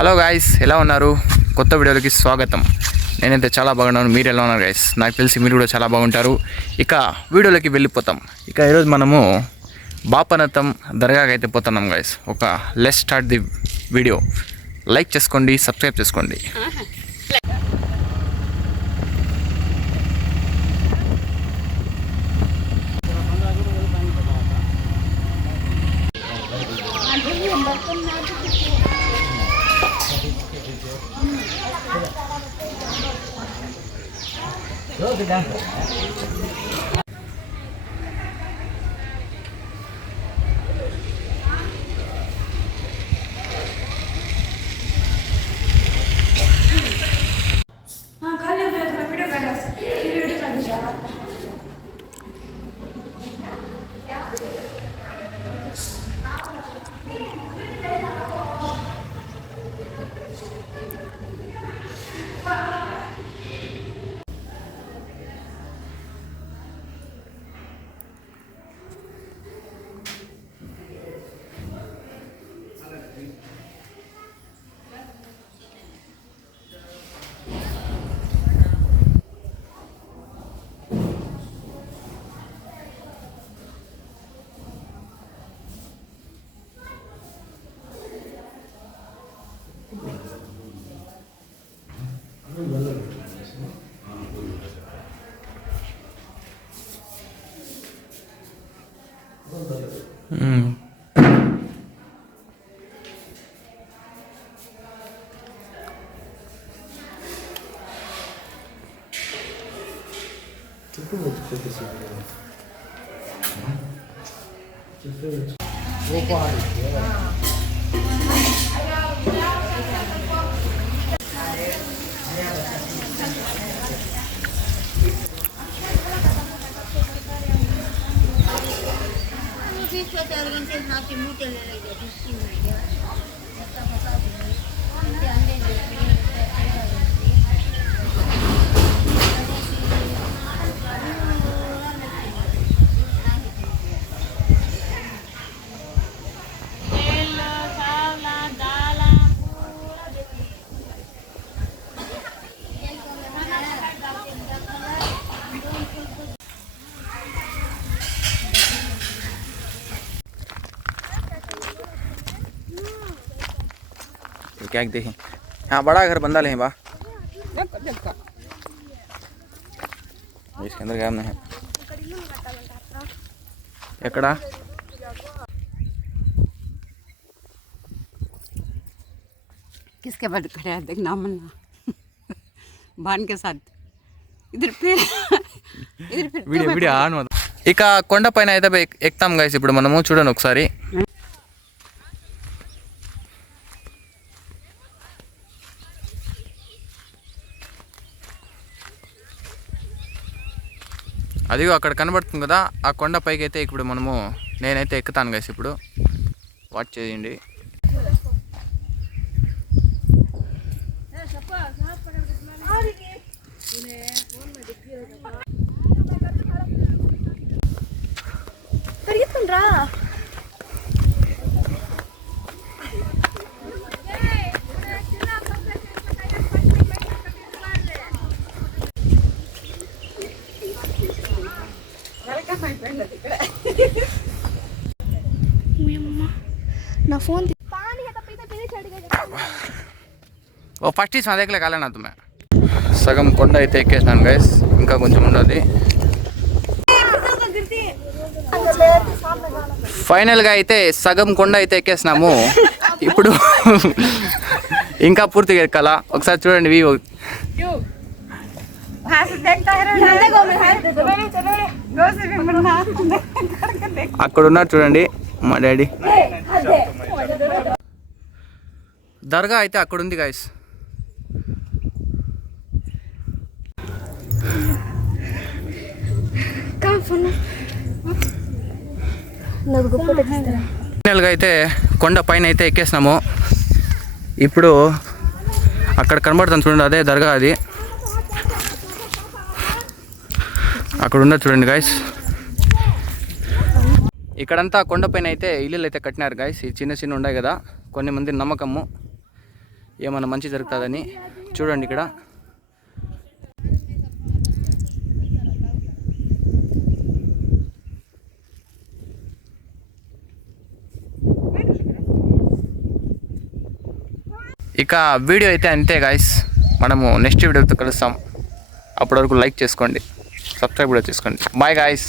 Hello guys, ఎలా ఉన్నారు? కొత్త వీడియోలకి స్వాగతం. నేనైతే చాలా బాగున్నాను. మీరు ఎలా ఉన్నారు గాయస్? నాకు తెలిసి మీరు కూడా చాలా బాగుంటారు. ఇక వీడియోలోకి వెళ్ళిపోతాం. ఇక ఈరోజు మనము బాపనతం దర్గాకి అయితే పోతున్నాం గాయస్. ఒక let's start the video. Like చేసుకోండి, సబ్స్క్రైబ్ చేసుకోండి. क्या देखें? हाँ, बड़ा घर बंदा ले बा इसके अंदर क्या नहीं है एकड़ा किसके बाद खड़ा है देखना मन्ना भान के साथ इधर फिर వీడియో ఆన్ అవుతుంది. ఇక కొండ పైన అయితే ఎక్కుతాం గైస్. ఇప్పుడు మనము చూడండి ఒకసారి. అదిగో అక్కడ కనబడుతుంది కదా, ఆ కొండ పైకి అయితే ఇప్పుడు మనము నేనైతే ఎక్కుతాను గైస్. ఇప్పుడు వాచ్ చేయండి. నా ఫోన్ ఓ ఫస్ట్ ఈ సదేకలే కాలేనా తుమ్మే. సగం కొండ అయితే ఎక్కేసినాను గైస్, ఇంకా కొంచెం ఉండదు. ఫైనల్గా అయితే సగం కొండ అయితే ఎక్కేసినాము. ఇప్పుడు ఇంకా పూర్తిగా ఎక్కాలా. ఒకసారి చూడండి వ్యూ. అక్కడ ఉన్నారు చూడండి మా డాడీ. దర్గా అయితే అక్కడ ఉంది గైస్. ఫైనల్గా అయితే కొండ పైన అయితే ఎక్కేసినాము. ఇప్పుడు అక్కడ కనబడుతుంది చూడండి, అదే దర్గా. అది అక్కడ ఉన్నది చూడండి గైస్. ఇక్కడంతా కొండపైన అయితే ఇల్లులు అయితే కట్టినారు గాయస్. ఈ చిన్న చిన్న ఉన్నాయి కదా, కొన్ని మంది నమ్మకము. ఏమన్నా మంచి జరుగుతుందని. చూడండి ఇక్కడ ఇక వీడియో అయితే అంతే గాయస్. మనము నెక్స్ట్ వీడియోతో కలుస్తాం. అప్పటి వరకు లైక్ చేసుకోండి, సబ్స్క్రైబ్ కూడా చేసుకోండి. Bye guys.